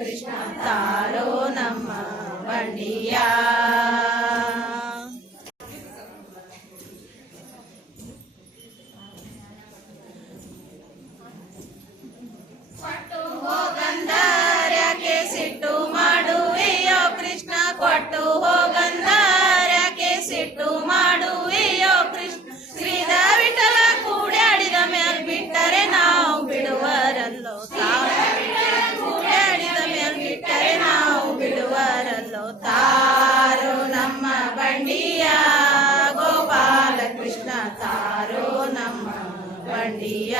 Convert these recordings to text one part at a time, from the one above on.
ಕೃಷ್ಣ ತಾರೋ ನಮ್ಮ ಬಂಡಿಯ. ಕೊಟ್ಟು ಹೋಗಂದಾರ್ಯಾಕೆ ಸಿಟ್ಟು ಮಾಡುವೆಯೋ ಕೃಷ್ಣ, ಕೊಟ್ಟು ಹೋಗಂದಾರ್ಯಾಕೆ ಸಿಟ್ಟು ಮಾಡುವೆಯೋ ಕೃಷ್ಣ. ಶ್ರೀಧ ವಿಠಲ ಕೂಡ್ಯಾಡಿದ ಮೇಲ್ ಬಿಟ್ಟರೆ ನಾವು ಬಿಡುವರಲ್ಲೋ, ಕೂಡ್ಯಾಡಿದ ಮೇಲ್ ಬಿಟ್ಟರೆ ನಾವು ಬಿಡುವರಲ್ಲೋ. ತಾರೋ ನಮ್ಮ ಬಂಡಿಯ ಗೋಪಾಲ ಕೃಷ್ಣ ತಾರೋ ನಮ್ಮ ಬಂಡಿಯ.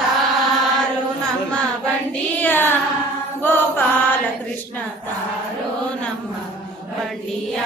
ತಾರೋ ನಮ್ಮ ಬಂಡಿಯ ಗೋಪಾಲ ಕೃಷ್ಣ ತಾರೋ ನಮ್ಮ ಬಂಡಿಯ.